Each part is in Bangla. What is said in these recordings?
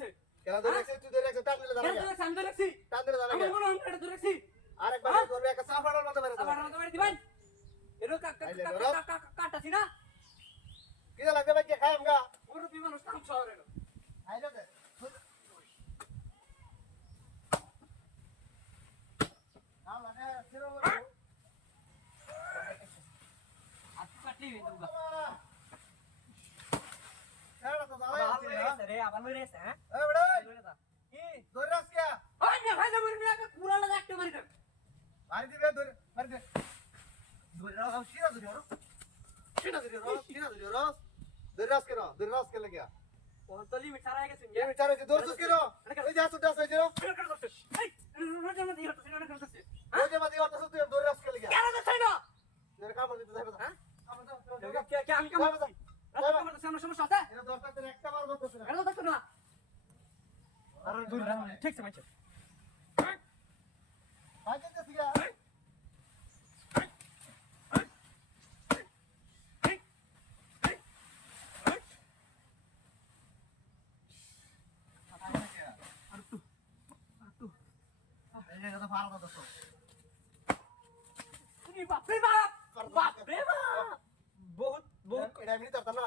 রাখছে কেন ধরে রাখছিস তুই ধরে রাখছিস টান দিলে জানা কেন আমি তো রাখছি টান দিলে জানা আমার মনে হয় এটা ধরে রাখছি আরেকবার ধরবে একটা সাফাড়ার মতো মেরে আবার দেবে আমাকে বাড়ি দিবেন এরো কাটাছি না কি লাগবে ভাই কে খাই আমগা ওর বিমানস কাম শহরে আইলো দে না লাগে ছেড়ে বলো আজকে কাটলি তোমরা ছেড়ে তো দাঁড়াই রে আবার লই রেছে হ্যাঁ এ বড় কি ধরে রাখ কে ওই না ভাই না মরবি না পুরালা দেখতে মারি না মারি দিবে ধরে মারি দে ধরে রাখ শিরা ধরে রো শিরা ধরে রো ধরে রাখ কে রো ধরে রাখ কে লাগিয়া কোতলি মিঠারা গেছে ये बेचारे के दोस्त के रो ए जा सुदा से जो এই রোজা মধ্যে হতো সিনা করতেছে रोजे मत और तो तू दो रस के लिया কেন যাচ্ছে না मेरे काम करते जाए बता হ্যাঁ काम কে আমি কাম করতেছি রাস্তা করতেছি আমরা সমস্যা আছে ये दोस्त तेरे एक बार बोल तो सुना এটা তো না আরে দূর রাখ ঠিক আছে মাইছে आगे तो सिया ये तो फाड़ दो दोस्तों তুমি বাপ রে বাপ বহুত বহুত এটা এমনি তারতা না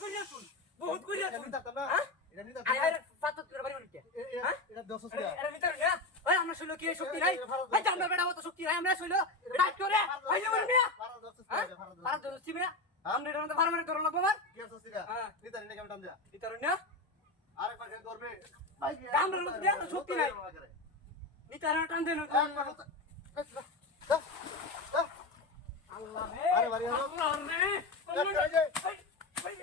কইরা শুন বহুত কইরা শুন এমনি তারতা না হ্যাঁ এটা এমনি আই তারতা আই ফাতত করে বাড়ি উঠতে হ্যাঁ এটা 200 টাকা এর ভিতর না ওই আমরা শুলো কি শক্তি নাই ভাই জানবা বেটা তো শক্তি নাই আমরা শুলো রাইট করে ভাই যাবো মিয়া ফাড়া 200 হ্যাঁ টাকা ফাড়া পারা দোস্তি মিয়া আমরা এটা ফার্ম মানে ধরো লাগবো বার 200 টাকা হ্যাঁ নি তার এটা কেমন টান দেয়া ভিতর না আরেকবার খেলে ধরবে ভাই আমরা লোক দেয়া শক্তি নাই নিতার টান দেন আল্লাহ রে আরে বাড়ি হলো আল্লাহ রে এক করে যে ভাই ভাই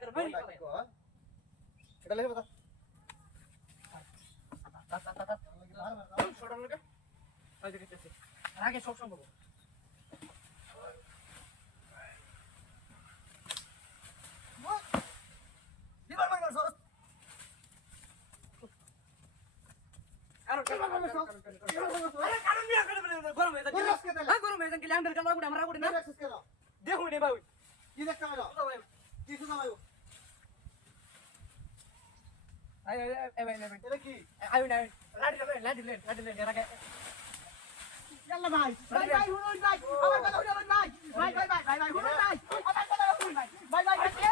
করে ভাই এটা লেখে বতা ছোট লোকে ওই দেখতেছি আগে সব সম্ভব দিবার মার সস আরে কারণ মিয়া করে গরম হয়ে যায় গরম হয়ে যায় কি ল্যান্ডার কালা গুড়া আমরা গুড়ি না দেখুন রে ভাই কি দেখতে পারো কি শুনা ভাই আই এটা কি আই লাডি লেন এর আগে Yalla bhai, bhai, bhai, hunoi bhai, আমার কথা শুনুন ভাই, ভাই, ভাই, ভাই, ভাই, ভাই, hunoi bhai, আমার কথা শুনুন ভাই, ভাই, ভাই, ভাই,